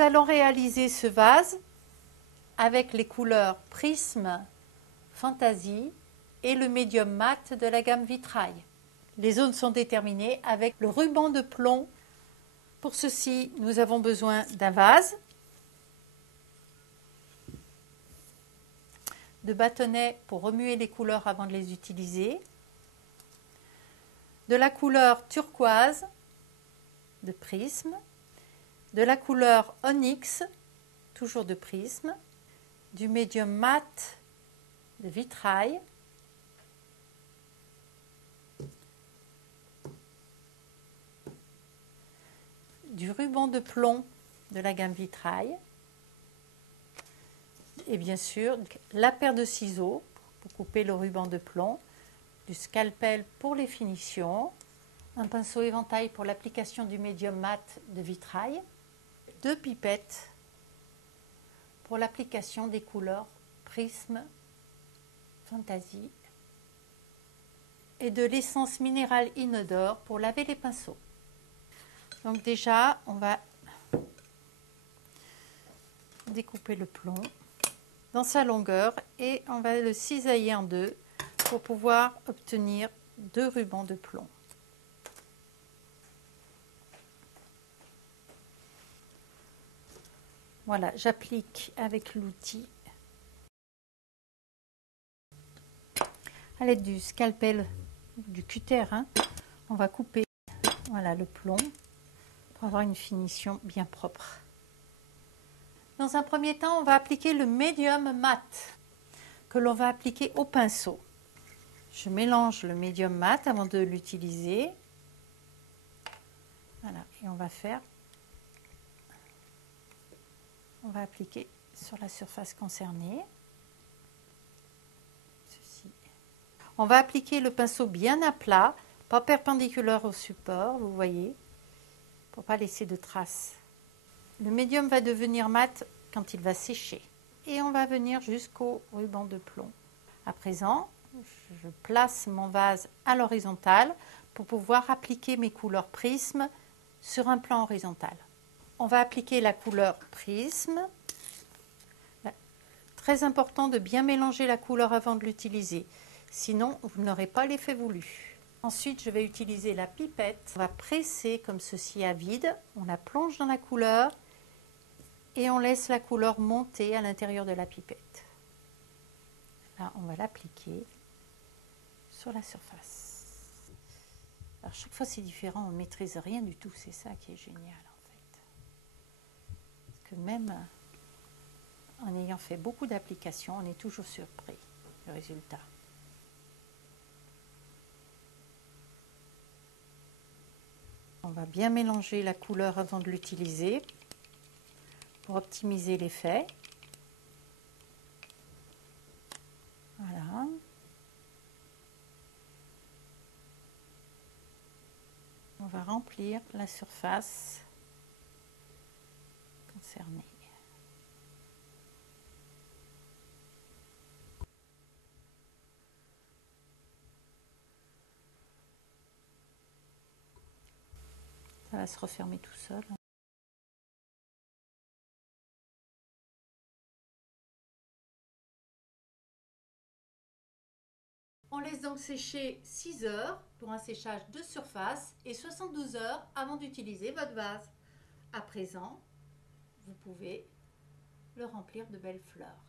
Nous allons réaliser ce vase avec les couleurs Prisme, Fantasy et le médium mat de la gamme Vitrail. Les zones sont déterminées avec le ruban de plomb. Pour ceci, nous avons besoin d'un vase, de bâtonnets pour remuer les couleurs avant de les utiliser, de la couleur turquoise de Prisme, de la couleur onyx, toujours de Prisme, du médium mat de Vitrail, du ruban de plomb de la gamme Vitrail et bien sûr la paire de ciseaux pour couper le ruban de plomb, du scalpel pour les finitions, un pinceau éventail pour l'application du médium mat de Vitrail, 2 pipettes pour l'application des couleurs Prisme, Fantasy et de l'essence minérale inodore pour laver les pinceaux. Donc déjà, on va découper le plomb dans sa longueur et on va le cisailler en deux pour pouvoir obtenir 2 rubans de plomb. Voilà, j'applique avec l'outil à l'aide du scalpel, du cutter, on va couper voilà, le plomb pour avoir une finition bien propre. Dans un premier temps, on va appliquer le médium mat que l'on va appliquer au pinceau. Je mélange le médium mat avant de l'utiliser. Voilà, et on va appliquer sur la surface concernée. Ceci. On va appliquer le pinceau bien à plat, pas perpendiculaire au support, vous voyez, pour ne pas laisser de traces. Le médium va devenir mat quand il va sécher. Et on va venir jusqu'au ruban de plomb. À présent, je place mon vase à l'horizontale pour pouvoir appliquer mes couleurs Prisme sur un plan horizontal. On va appliquer la couleur Prisme. Très important de bien mélanger la couleur avant de l'utiliser, sinon vous n'aurez pas l'effet voulu. Ensuite, je vais utiliser la pipette. On va presser comme ceci à vide, on la plonge dans la couleur et on laisse la couleur monter à l'intérieur de la pipette. Là, on va l'appliquer sur la surface. Alors, chaque fois, c'est différent, on ne maîtrise rien du tout, c'est ça qui est génial en fait. Parce que même en ayant fait beaucoup d'applications, on est toujours surpris du résultat. On va bien mélanger la couleur avant de l'utiliser pour optimiser l'effet. Voilà. On va remplir la surface concernée. Ça va se refermer tout seul. On laisse donc sécher 6 heures pour un séchage de surface et 72 heures avant d'utiliser votre vase. À présent, vous pouvez le remplir de belles fleurs.